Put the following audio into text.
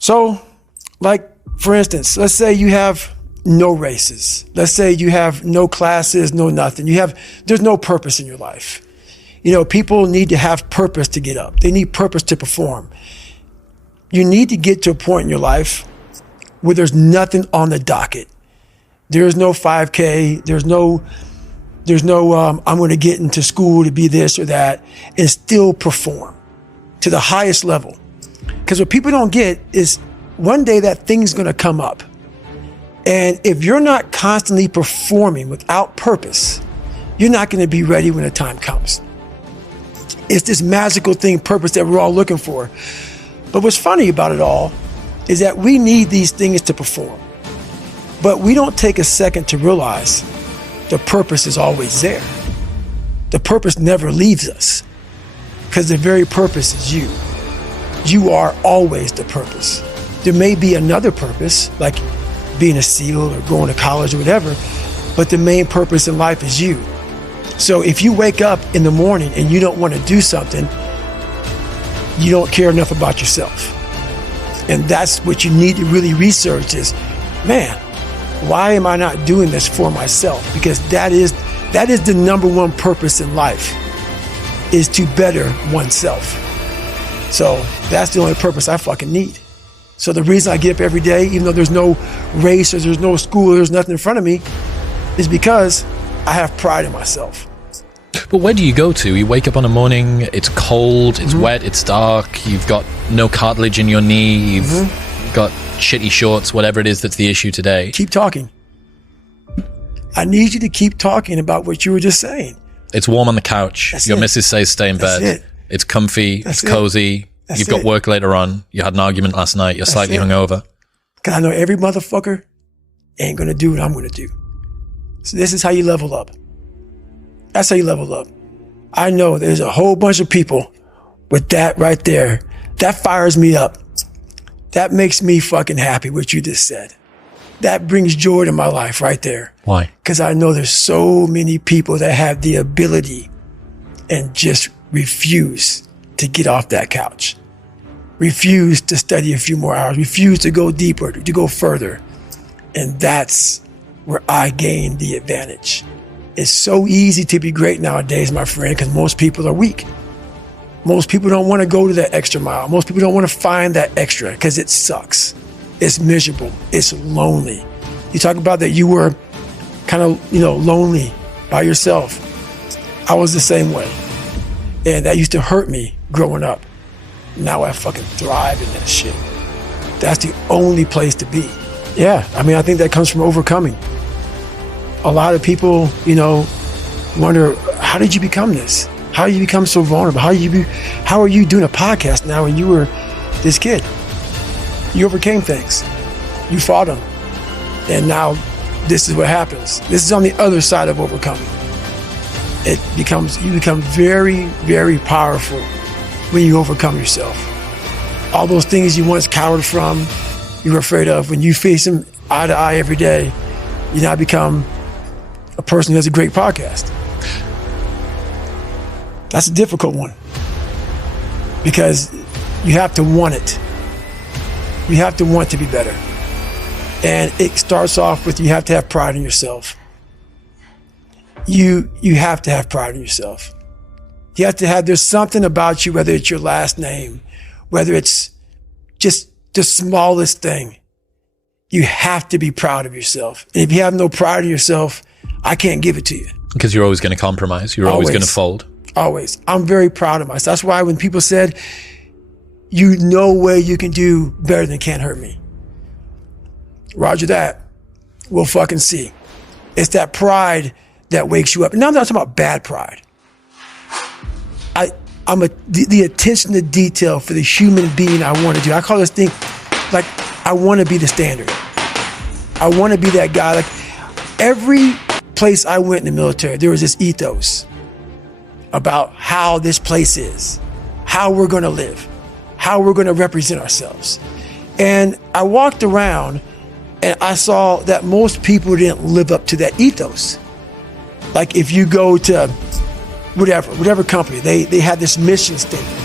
So, like, for instance, let's say you have no races. Let's say you have no classes, no nothing. There's no purpose in your life. People need to have purpose to get up. They need purpose to perform. You need to get to a point in your life where there's nothing on the docket. There's no 5K. There's no I'm going to get into school to be this or that and still perform to the highest level. Because what people don't get is one day that thing's going to come up. And if you're not constantly performing without purpose, you're not going to be ready when the time comes. It's this magical thing, purpose, that we're all looking for. But what's funny about it all is that we need these things to perform. But we don't take a second to realize the purpose is always there. The purpose never leaves us because the very purpose is you. You are always the purpose. There may be another purpose, like being a SEAL or going to college or whatever, but the main purpose in life is you. So if you wake up in the morning and you don't want to do something, you don't care enough about yourself. And that's what you need to really research is, man, why am I not doing this for myself? Because that is the number one purpose in life, is to better oneself. So that's the only purpose I fucking need. So the reason I get up every day, even though there's no race or there's no school, or there's nothing in front of me, is because I have pride in myself. But where do you go to? You wake up on a morning, it's cold, it's wet, it's dark, you've got no cartilage in your knee, you've got shitty shorts, whatever it is that's the issue today. Keep talking. I need you to keep talking about what you were just saying. It's warm on the couch. That's your it. missus says stay in bed. That's it. It's comfy, That's it's cozy. You've got work later on. You had an argument last night. You're slightly hungover. Because I know every motherfucker ain't going to do what I'm going to do. So this is how you level up. That's how you level up. I know there's a whole bunch of people with that right there. That fires me up. That makes me fucking happy, what you just said. That brings joy to my life right there. Why? Because I know there's so many people that have the ability and just refuse to get off that couch. Refuse to study a few more hours. Refuse to go deeper, to go further. And that's where I gain the advantage. It's so easy to be great nowadays, my friend, because most people are weak. Most people don't want to go to that extra mile. Most people don't want to find that extra because it sucks. It's miserable. It's lonely. You talk about that you were kind of, lonely by yourself. I was the same way. And that used to hurt me growing up. Now I fucking thrive in that shit. That's the only place to be. Yeah, I think that comes from overcoming. A lot of people, wonder, how did you become this? How did you become so vulnerable? How are you doing a podcast now when you were this kid? You overcame things. You fought them. And now this is what happens. This is on the other side of overcoming. You become very, very powerful when you overcome yourself. All those things you once cowered from, you were afraid of, when you face them eye to eye every day, you now become a person who has a great podcast. That's a difficult one because you have to want it. You have to want to be better. And it starts off with, you have to have pride in yourself. You have to have pride in yourself. You have to have, there's something about you, whether it's your last name, whether it's just the smallest thing, you have to be proud of yourself. And if you have no pride in yourself, I can't give it to you. Because you're always going to compromise. You're always going to fold. Always. I'm very proud of myself. That's why when people said, no way you can do better than Can't Hurt Me. Roger that. We'll fucking see. It's that pride that wakes you up. And now I'm not talking about bad pride. The attention to detail for the human being I want to do. I call this thing, like, I want to be the standard. I want to be that guy. Like, every place I went in the military, there was this ethos about how this place is, how we're going to live, how we're going to represent ourselves. And I walked around and I saw that most people didn't live up to that ethos. Like, if you go to whatever company, they had this mission statement.